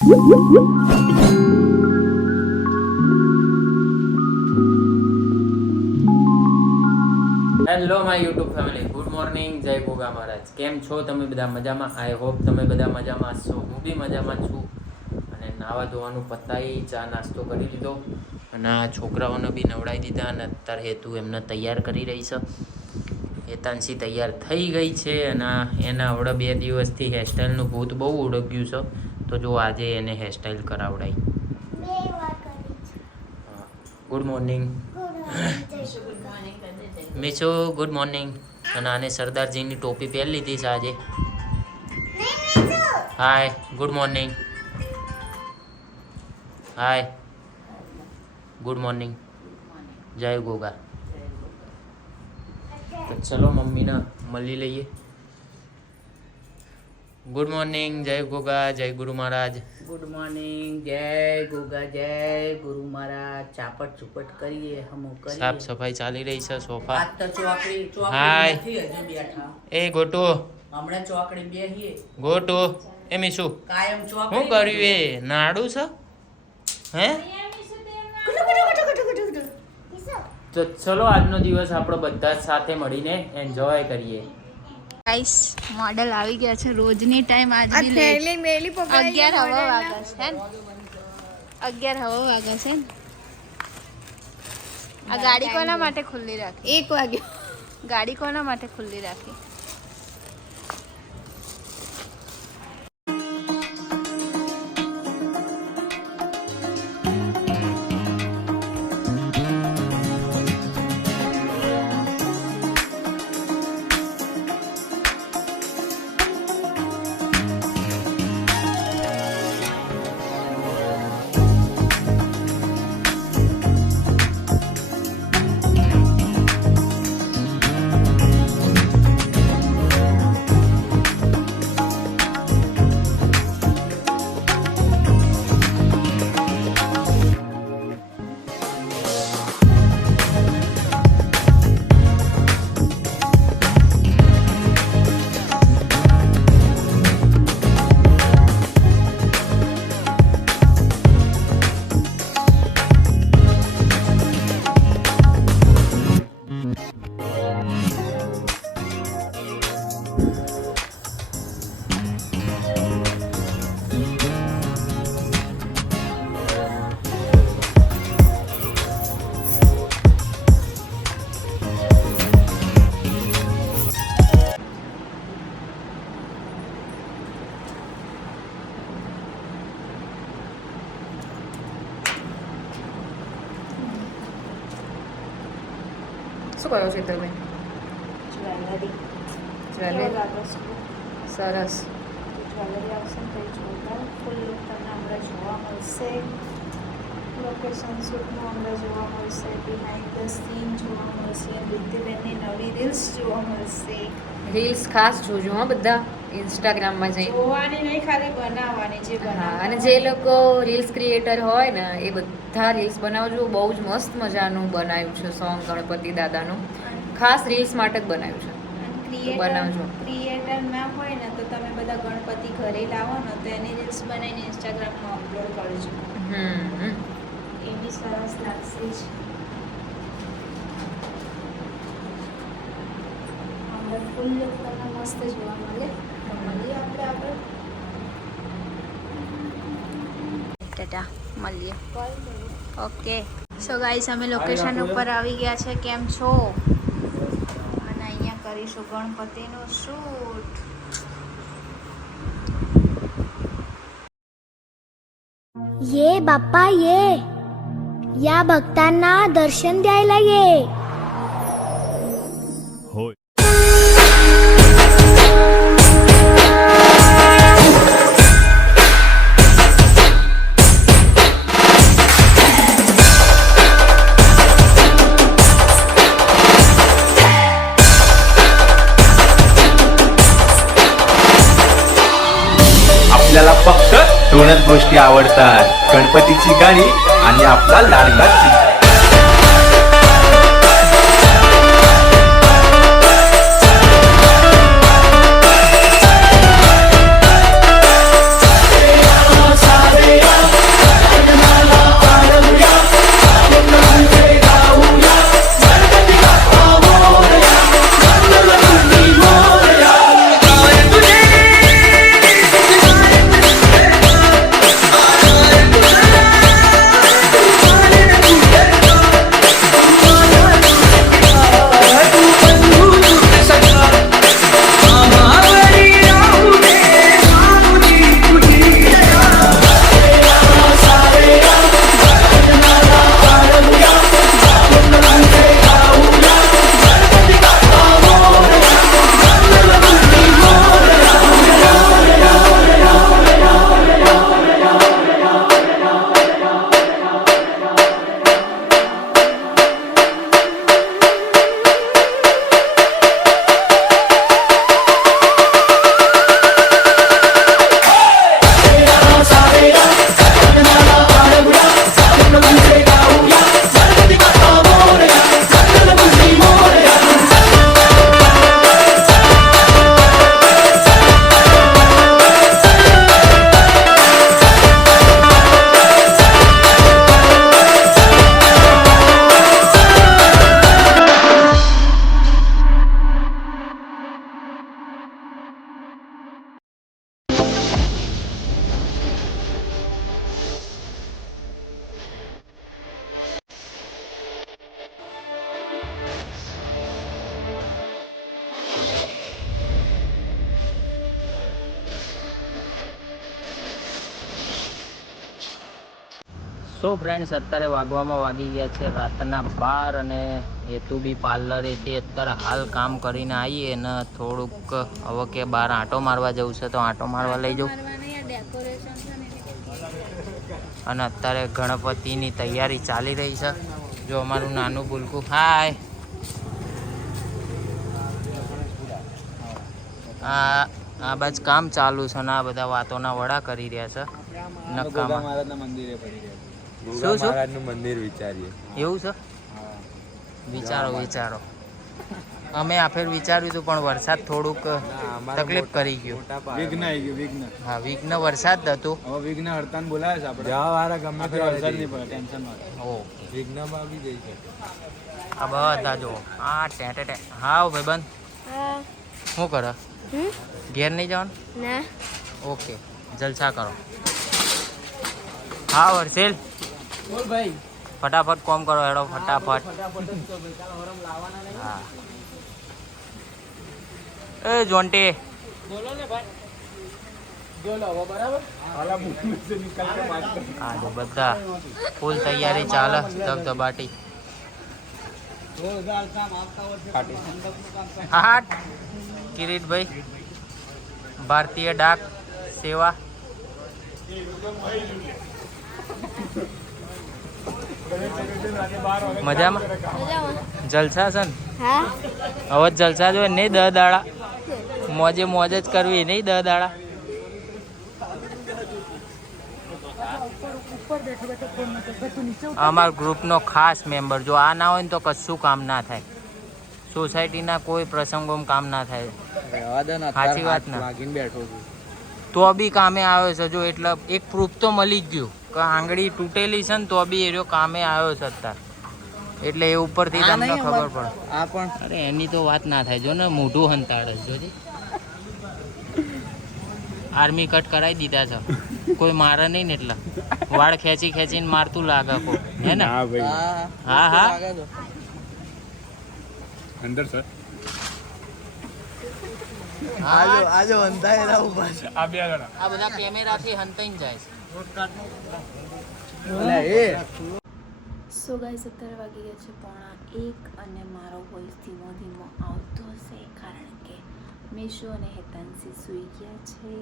Hello my YouTube family, good morning, જય ગોગા મહારાજ. કેમ છો તમે બધા? મજામાં? આઈ હોપ તમે બધા મજામાં છો. હું બી મજામાં છું. અને નાવા ધોવાનું પતાવી, ચા નાસ્તો કરી લીધો અને આ છોકરાઓને બી નવડાવી દીધા અને અત્યારે હેતુ એમને તૈયાર કરી રહી છે. હેતાંશી તૈયાર થઈ ગઈ છે અને એના હવડે 2 દિવસથી હેરસ્ટાઈલનું ભૂત બહુ ઓળગ્યું છે. તો જો આજે એને હેરસ્ટાઈલ કરાવડાવી. Good morning Mishu, good morning. અને આને સરદારજીની ટોપી પહેરી લીધી છે આજે. Hi, good morning. Hi, good morning, જય ગોગા. તો ચલો મમ્મીને મળી લઈએ. ગુડ મોર્નિંગ, જય ગોગા, જય ગુરુ મહારાજ. ગુડ મોર્નિંગ, જય ગોગા, જય ગુરુ મહારાજ. ચાપટ ચુપટ કરીએ, હમું કરીએ. સાફ સફાઈ ચાલી રહી છે. સોફા. આજ તો ચોકડી હાય. નથી હજુ બેઠા. એ ગોટુ, હમણાં ચોકડી બેહીએ. ગોટુ, એ મીશુ, કાયમ ચોકડી. શું કર્યું? એ નાડું છે હે? તો ચલો આજનો દિવસ આપણે બધા જ સાથે મળીને એન્જોય કરીએ. ગાઈસ, મોડલ આવી ગયા છે. રોજની ટાઈમ આજ બી લેટ. 11 હવા વાગ્યા છે ને? 11 હવા વાગ્યા છે ને? આ ગાડી કોના માટે ખુલ્લી રાખી? 1 વાગ્યો. ગાડી કોના માટે ખુલ્લી રાખી? શું કરો છો તમે? જ્વેલરી. સરસ. જ્વેલરી આવશે ને તો જોરદાર ફૂલ લુક તમને હમણાં જોવા મળશે. લોકેશન શૂટનું હમણાં જોવા મળશે. બિહાઇન્ડ ધ સીન જોવા મળશે. બુદ્ધિબેનની નવી રીલ્સ જોવા મળશે. રીલ્સ ખાસ જોજો હા બધા, ઇન્સ્ટાગ્રામમાં જઈને. જોવાની નહીં, ખાલી બનાવવાની. જે હા, અને જે લોકો રીલ્સ ક્રિએટર હોય ને એ બધા રીલ્સ બનાવજો. બહુ જ મસ્ત મજાનું બનાવ્યું છે સોંગ ગણપતિ દાદાનું. ખાસ રીલ્સ માટે જ બનાવ્યું છે. બનાવજો. ક્રિએટર ના હોય ને તો તમે બધા ગણપતિ ઘરે લાવો ને તો એની રીલ્સ બનાવીને ઇન્સ્ટાગ્રામમાં અપલોડ કરજો. એ બી સરસ લાગશે જ. અંદર ફૂલ લુક તમને મસ્ત જોવા મળે. મળીએ આપણે આગળ. ટાટા, મળીએ. ઓકે. સો ગાઈસ, અમે લોકેશન ઉપર આવી ગયા છે. કેમ છો? અને અહીંયા કરીશું ગણપતિનું શૂટ. ये बाप्पा ये या भक्तांना दर्शन द्यायला ये. आपल्याला फक्त दोनच गोष्टी आवडतात, गणपतीची गाणी आणि आपला लाडका સો ફ્રેન્ડ્સ અત્યારે વાગવામાં વાગી ગયા છે રાતના 12 અને હેતુ બી પાર્લરેથી અત્યારે હાલ કામ કરીને આવીએ ને થોડુંક હવે કે બહાર આંટો મારવા જવું છે તો આંટો મારવા લઈ જાઉં. અને અત્યારે ગણપતિની તૈયારી ચાલી રહી છે. જો અમારું નાનું ભૂલકું હાય આ બાજ કામ ચાલુ છે ને આ બધા વાતોના વડા કરી રહ્યા છે. નકામા શું શું મંદિર વિચારીએ એવું છે વિચારો અમે આ ફેર વિચાર્યું હતું પણ વરસાદ થોડુંક તકલીફ કરી ગયું. વિઘ્ન આવી ગયું વિઘ્ન. હા વિઘ્ન વરસાદ હતું. હવે વિઘ્ન હડતાલ બોલાવે છે આપણે. જવા વાળા ગમે તે વરસાદ નહીં પડે ટેન્શન માં. ઓકે વિઘ્નમાં આવી જઈ છે. આ બધા જો હા ટેટે હા ભાઈબંધ શું કરે ઘેર નહીં જવાનું ના ઓકે જલસા કરો. હા વર્ષેલ બોલ ભાઈ. ફટાફટ કોમ કરો હેડો ફટાફટ. હા એ જોન્ટી બોલો ને ભાઈ. જો લો હવે બરાબર. આલા મુખ સે નિકલ કે બાત કર. હા જો બધા ફૂલ તૈયારી ચાલે ધબધબાટી. જોરદાર કામ આવતા વર્ષે મંડપનું કામ થાય. હા કિરીટભાઈ ભારતીય ડાક સેવા મજામાં જલસા છે ને હા હવે જલસા જોઈએ નહીં 10 દાડા મોજે મોજ જ કરવી નહીં 10 દાડા. અમારા ગ્રુપનો ખાસ મેમ્બર જો આ ના હોય ને તો કશું કામ ના થાય. સોસાયટીના કોઈ પ્રસંગોમાં કામ ના થાય. સાચી વાત ના બેઠો છું. તો બી કામે આવ્યો છે જો એટલે એક પ્રૂફ તો મળી જ ગયું કે આંગળી તૂટેલી છે ને તો બી એ કામે આવ્યો છે અત્યારે એટલે એ ઉપરથી તમને ખબર પડે. આ પણ અરે એની તો વાત ના થાય જો ને મોઢું હંતાડે જોજે. આર્મી કટ કરાવી દીધા છે કોઈ મારે નહીં ને એટલે વાળ ખેંચીને મારતું લાગે કો હે ને. હા હા અંદર સર. આજો અંધારા ઉભા છે. આ બે જણા. આ બધા કેમેરાથી હંતાઈને જાય છે. સો ગાઈસ 17 વાગી ગયા છે 1:45 અને મારો વોઇસ ધીમો ધીમો આવતો હશે કારણ કે મેશો અને હેતાંશી સૂઈ ગયા છે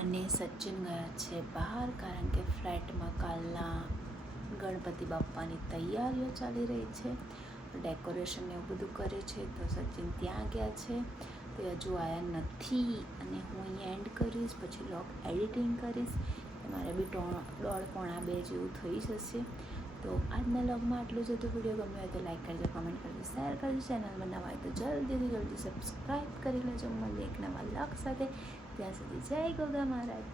અને સચિન ગયા છે બહાર કારણ કે ફ્લેટમાં કાલના ગણપતિ બાપ્પાની તૈયારીઓ ચાલી રહી છે. ડેકોરેશન એવું બધું કરે છે તો સચિન ત્યાં ગયા છે તે હજુ આવ્યા નથી અને હું અહીંયા એન્ડ કરીશ પછી લોગ એડિટિંગ કરીશ. મારે બી 1:30-1:45 જેવું થઈ જશે. તો આજના લોગમાં આટલું જ હતું. વિડીયો ગમ્યો હોય તો લાઈક કરજો, કમેન્ટ કરજો, શેર કરજો. ચેનલ બનાવવા હોય તો જલ્દી સબસ્ક્રાઈબ કરી લેજો. મળીએ એક નવા લોગ સાથે. ત્યાં સુધી જય ગોગા મહારાજ.